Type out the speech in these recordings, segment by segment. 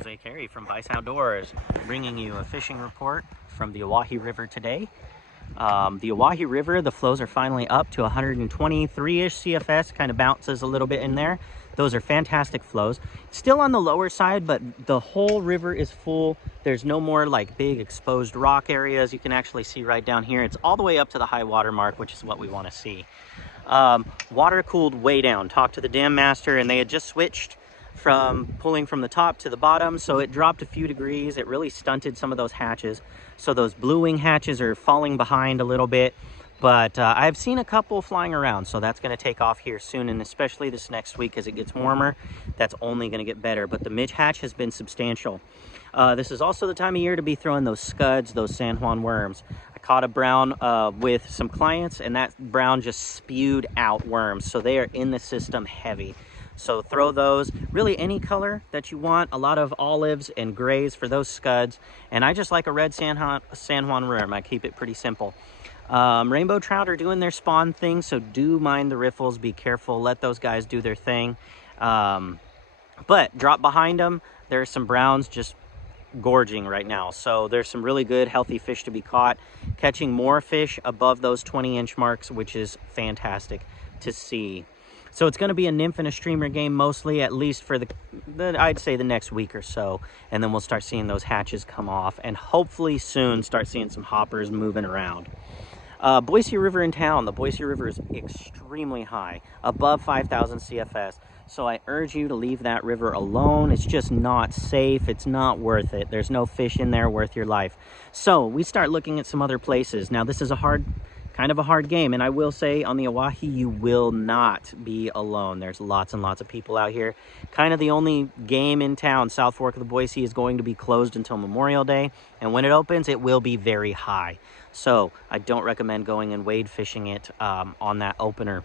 Jose Carey from Vice Outdoors, bringing you a fishing report from the Oahe River today. The Oahe River, the flows are finally up to 123-ish CFS, kind of bounces a little bit in there. Those are fantastic flows. Still on the lower side, but the whole river is full. There's no more like big exposed rock areas. You can actually see right down here. It's all the way up to the high water mark, which is what we want to see. Water cooled way down. Talked to the dam master and they had just switched from pulling from the top to the bottom, so it dropped a few degrees. It really stunted some of those hatches, so those blue wing hatches are falling behind a little bit, but I've seen a couple flying around, so that's going to take off here soon, and especially this next week as it gets warmer, that's only going to get better. But the midge hatch has been substantial. This is also the time of year to be throwing those scuds, those San Juan worms. I caught a brown with some clients, and that brown just spewed out worms, so they are in the system heavy. So throw those, really any color that you want, a lot of olives and grays for those scuds. And I just like a red San Juan worm. I keep it pretty simple. Rainbow trout are doing their spawn thing, so do mind the riffles, be careful, let those guys do their thing. But drop behind them, there's some browns just gorging right now. So there's some really good healthy fish to be caught, catching more fish above those 20-inch marks, which is fantastic to see. So it's going to be a nymph and a streamer game mostly, at least for the I'd say the next week or so. And then we'll start seeing those hatches come off and hopefully soon start seeing some hoppers moving around. Boise River in town. The Boise River is extremely high, above 5,000 CFS. So I urge you to leave that river alone. It's just not safe. It's not worth it. There's no fish in there worth your life. So we start looking at some other places. Now this is kind of a hard game, and I will say on the Oahe you will not be alone. There's lots and lots of people out here. Kind of the only game in town. South Fork of the Boise is going to be closed until Memorial Day, and when it opens it will be very high, so I don't recommend going and wade fishing it on that opener.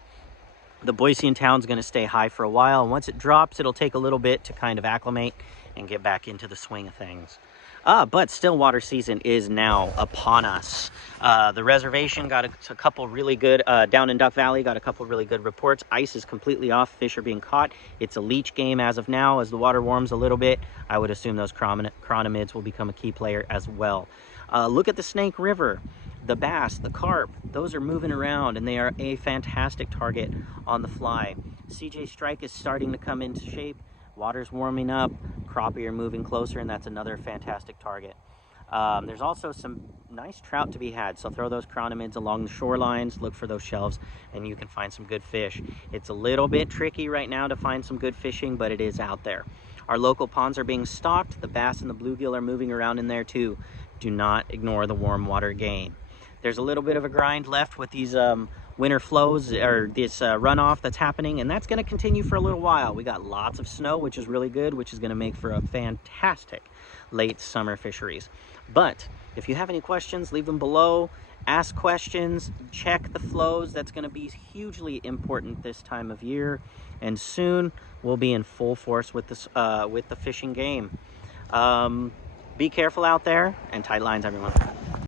The Boise in town is going to stay high for a while, and once it drops it'll take a little bit to kind of acclimate and get back into the swing of things. But stillwater season is now upon us. The reservation got a couple really good, down in Duck Valley, got a couple really good reports. Ice is completely off, fish are being caught. It's a leech game as of now. As the water warms a little bit, I would assume those chironomids will become a key player as well. Look at the Snake River. The bass, the carp, those are moving around and they are a fantastic target on the fly. CJ Strike is starting to come into shape. Water's warming up, crappie are moving closer, and that's another fantastic target. There's also some nice trout to be had, so throw those chironomids along the shorelines, look for those shelves, and you can find some good fish. It's a little bit tricky right now to find some good fishing, but it is out there. Our local ponds are being stocked. The bass and the bluegill are moving around in there too. Do not ignore the warm water game. There's a little bit of a grind left with these winter flows, or this runoff that's happening, and that's going to continue for a little while. We got lots of snow, which is really good, which is going to make for a fantastic late summer fisheries. But if you have any questions, leave them below. Ask questions, check the flows. That's going to be hugely important this time of year, and soon we'll be in full force with this with the fishing game. Be careful out there, and tight lines, everyone.